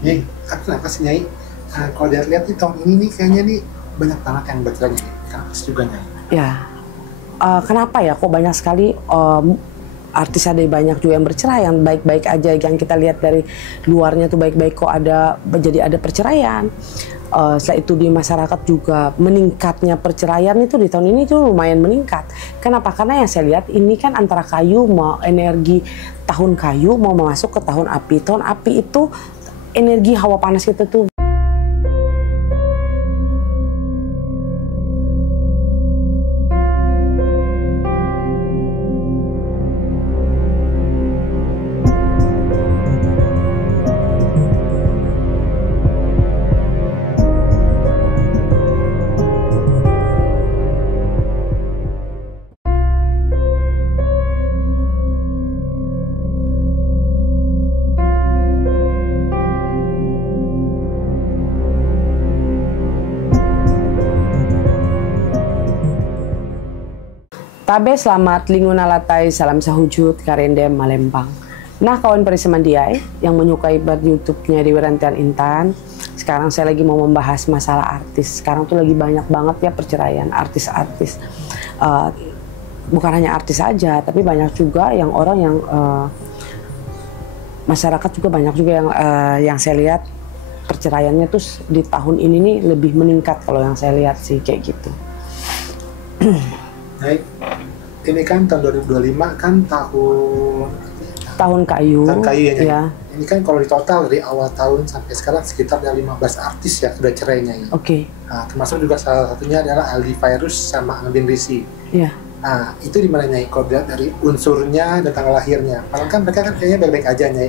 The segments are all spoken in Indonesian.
Nyai, kenapa sih Nyai? Kalau lihat di tahun ini nih kayaknya nih banyak banget yang bercerai Nyai. Kenapa sih juga Nyai? Ya, kenapa ya kok banyak sekali artis ada banyak juga yang bercerai, yang baik-baik aja, yang kita lihat dari luarnya tuh baik-baik, kok jadi ada perceraian. Setelah itu di masyarakat juga meningkatnya perceraian itu di tahun ini tuh lumayan meningkat. Kenapa? Karena yang saya lihat ini kan antara kayu, mau energi tahun kayu mau masuk ke tahun api. Tahun api itu energi hawa panas kita tuh. Tabe selamat linguna latai, salam sahujud, karendem Malembang. Nah kawan perisemandiai yang menyukai YouTube-nya di Wirantian Intan, sekarang saya lagi mau membahas masalah artis. Sekarang tuh lagi banyak banget ya perceraian artis-artis. Bukan hanya artis aja, tapi banyak juga yang orang yang masyarakat juga banyak juga yang saya lihat perceraiannya tuh di tahun ini nih lebih meningkat kalau yang saya lihat sih kayak gitu. Baik, ini kan tahun 2025 kan tahun kayu. Tahun kayu ya, ya. Ini kan kalau di total dari awal tahun sampai sekarang sekitar ada 15 artis ya sudah cerainya ya. Oke. Nah, termasuk juga salah satunya adalah Aldi Fairuz sama Angin Risi. Iya. Nah, itu di mana Nyai? Kalau dilihat dari unsurnya dan tanggal lahirnya. Padahal kan mereka kan kayaknya baik-baik aja Nyai.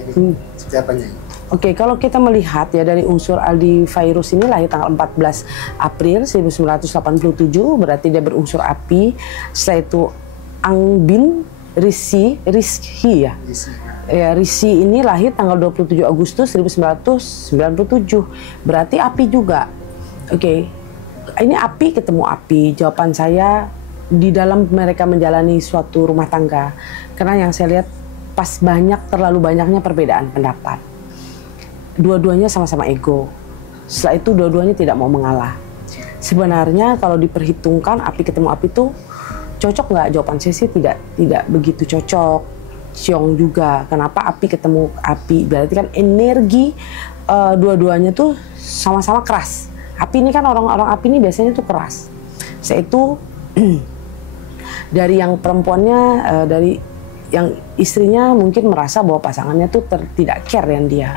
Seperti apa Nyai? Oke, kalau kita melihat ya dari unsur Aldi Fairuz ini lahir tanggal 14 April 1987, berarti dia berunsur api. Setelah itu Angin Risi ya. Risi ini lahir tanggal 27 Agustus 1997, berarti api juga. Oke, ini api ketemu api. Jawaban saya di dalam mereka menjalani suatu rumah tangga, karena yang saya lihat terlalu banyaknya perbedaan pendapat. Dua-duanya sama-sama ego. Setelah itu dua-duanya tidak mau mengalah. Sebenarnya kalau diperhitungkan api ketemu api itu cocok nggak? Jawaban saya sih tidak begitu cocok. Ciong juga. Kenapa api ketemu api? Berarti kan energi dua-duanya tuh sama-sama keras. Api ini kan orang-orang api ini biasanya tuh keras. Setelah itu dari yang perempuannya, dari yang istrinya mungkin merasa bahwa pasangannya tuh tidak care dengan dia.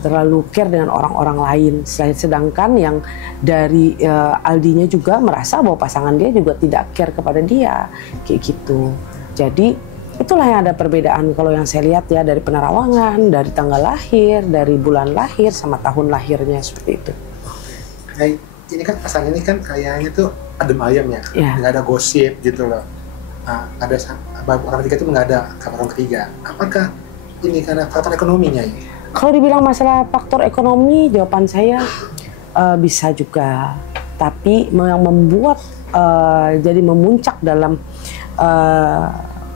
Terlalu care dengan orang-orang lain. Sedangkan yang dari Aldinya juga merasa bahwa pasangan dia juga tidak care kepada dia, kayak gitu. Jadi itulah yang ada perbedaan kalau yang saya lihat ya, dari penerawangan, dari tanggal lahir, dari bulan lahir sama tahun lahirnya, seperti itu. Nah, ini kan pasangan ini kan kayaknya tuh adem ayam ya, nggak ada gosip gitu loh. Nah, ada orang ketiga itu nggak ada kabar orang ketiga. Apakah ini karena faktor ekonominya ya? Kalau dibilang masalah faktor ekonomi, jawaban saya bisa juga. Tapi yang membuat jadi memuncak dalam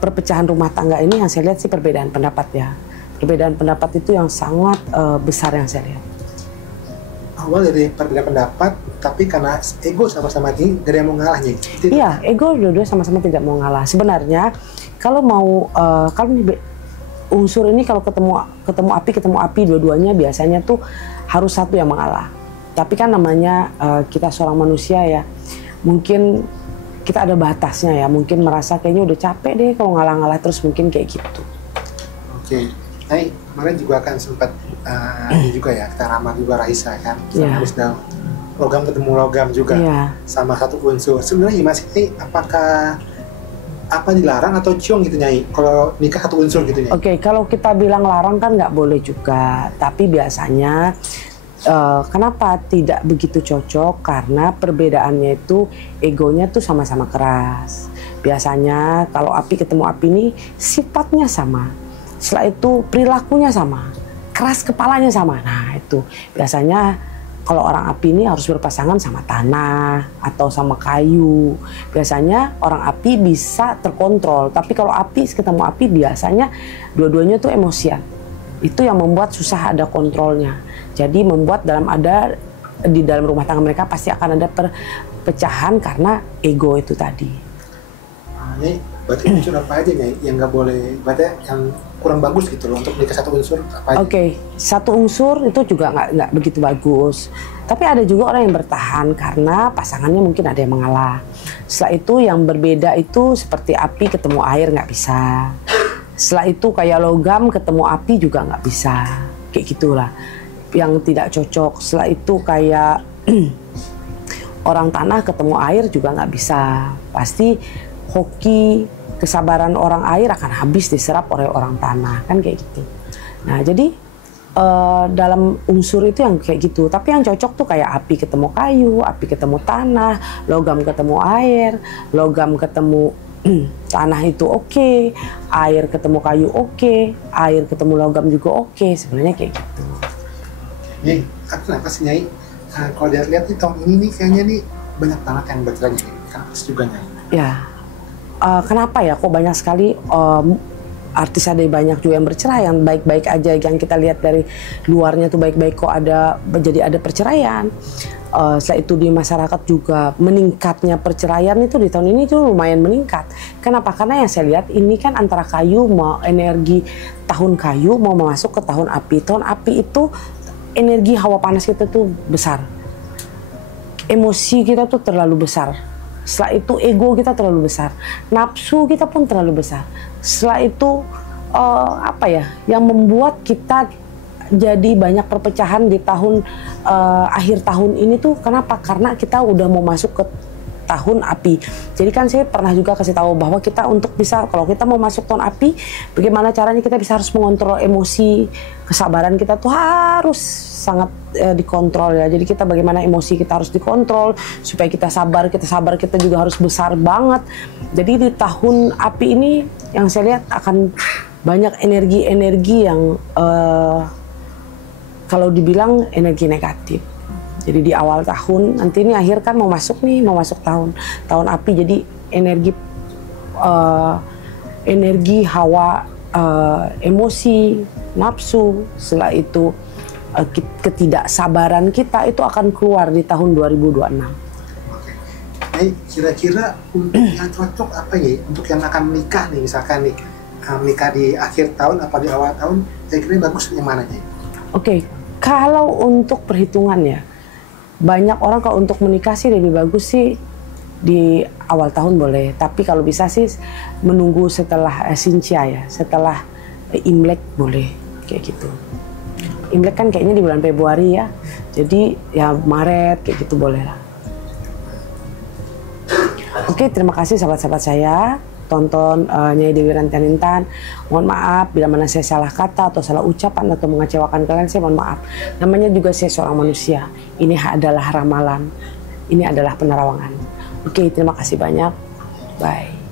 perpecahan rumah tangga ini, yang saya lihat sih perbedaan pendapat ya. Perbedaan pendapat itu yang sangat besar yang saya lihat. Awal dari perbedaan pendapat, tapi karena ego sama-sama ini gak ada yang mau ngalah nih. Iya, ego dua-dua sama-sama tidak mau ngalah. Sebenarnya kalau mau unsur ini kalau ketemu api dua-duanya biasanya tuh harus satu yang mengalah. Tapi kan namanya kita seorang manusia ya, mungkin kita ada batasnya ya, mungkin merasa kayaknya udah capek deh kalau ngalah-ngalah terus, mungkin kayak gitu. Oke. Nah, kemarin juga kan sempat ini juga ya, kita ramah juga Raisa kan, sama sedang logam ketemu logam juga, sama satu unsur. Sebenarnya gimana sih, apakah apa dilarang atau ciong gitu Nyai kalau nikah satu unsur gitu Nyai? Oke, kalau kita bilang larang kan nggak boleh juga, tapi biasanya kenapa tidak begitu cocok, karena perbedaannya itu egonya tuh sama-sama keras. Biasanya kalau api ketemu api ini sifatnya sama, setelah itu perilakunya sama, keras kepalanya sama. Nah itu biasanya kalau orang api ini harus berpasangan sama tanah atau sama kayu. Biasanya orang api bisa terkontrol, tapi kalau api ketemu api biasanya dua-duanya tuh emosian. Itu yang membuat susah ada kontrolnya. Jadi membuat di dalam rumah tangga mereka pasti akan ada perpecahan karena ego itu tadi. Ini berarti unsur apa aja nih yang nggak boleh, berarti yang kurang bagus gitu loh untuk nikah satu unsur apa aja? Oke, satu unsur itu juga nggak begitu bagus. Tapi ada juga orang yang bertahan karena pasangannya mungkin ada yang mengalah. Setelah itu yang berbeda itu seperti api ketemu air nggak bisa. Setelah itu kayak logam ketemu api juga nggak bisa. Kayak gitulah yang tidak cocok. Setelah itu kayak orang tanah ketemu air juga nggak bisa. Pasti hoki kesabaran orang air akan habis diserap oleh orang tanah, kan kayak gitu. Nah jadi dalam unsur itu yang kayak gitu. Tapi yang cocok tuh kayak api ketemu kayu, api ketemu tanah, logam ketemu air, logam ketemu tanah itu oke, air ketemu kayu oke, air ketemu logam juga oke. Sebenarnya kayak gitu. Nih, kenapa sih Nyai? Kalau lihat nih tahun ini nih kayaknya nih banyak banget yang bercerai nih. Kenapa sih juga Nyai? Ya, kenapa ya kok banyak sekali artis ada banyak juga yang bercerai, yang baik-baik aja, yang kita lihat dari luarnya tuh baik-baik kok jadi ada perceraian. Setelah itu di masyarakat juga meningkatnya perceraian itu di tahun ini tuh lumayan meningkat. Kenapa? Karena yang saya lihat ini kan antara kayu mau energi tahun kayu mau masuk ke tahun api. Tahun api itu energi hawa panas kita tuh besar, emosi kita tuh terlalu besar. Setelah itu ego kita terlalu besar, nafsu kita pun terlalu besar. Setelah itu yang membuat kita jadi banyak perpecahan di tahun akhir tahun ini tuh kenapa? Karena kita udah mau masuk ke tahun api. Jadi kan saya pernah juga kasih tahu bahwa kita untuk bisa, kalau kita mau masuk tahun api, bagaimana caranya kita bisa harus mengontrol emosi, kesabaran kita tuh harus sangat dikontrol ya. Jadi kita bagaimana emosi kita harus dikontrol supaya kita sabar kita juga harus besar banget. Jadi di tahun api ini yang saya lihat akan banyak energi-energi yang kalau dibilang energi negatif. Jadi di awal tahun, nanti ini akhir kan mau masuk tahun api. Jadi energi hawa, emosi, nafsu, setelah itu ketidaksabaran kita itu akan keluar di tahun 2026. Oke. Kira-kira untuk yang cocok apa ya? Untuk yang akan menikah nih, misalkan nih menikah di akhir tahun apa di awal tahun, kira-kira bagus yang mana nih? Oke, kalau untuk perhitungannya, banyak orang kalau untuk menikah sih lebih bagus sih di awal tahun boleh. Tapi kalau bisa sih menunggu setelah Xinjia ya, setelah Imlek boleh kayak gitu. Imlek kan kayaknya di bulan Februari ya, jadi ya Maret kayak gitu boleh lah. Oke, terima kasih sahabat-sahabat saya. Tonton Nyai Dewi Rantian Intan. Mohon maaf bila mana saya salah kata atau salah ucapan atau mengecewakan kalian, saya mohon maaf. Namanya juga saya seorang manusia. Ini adalah ramalan. Ini adalah penerawangan. Oke, terima kasih banyak. Bye.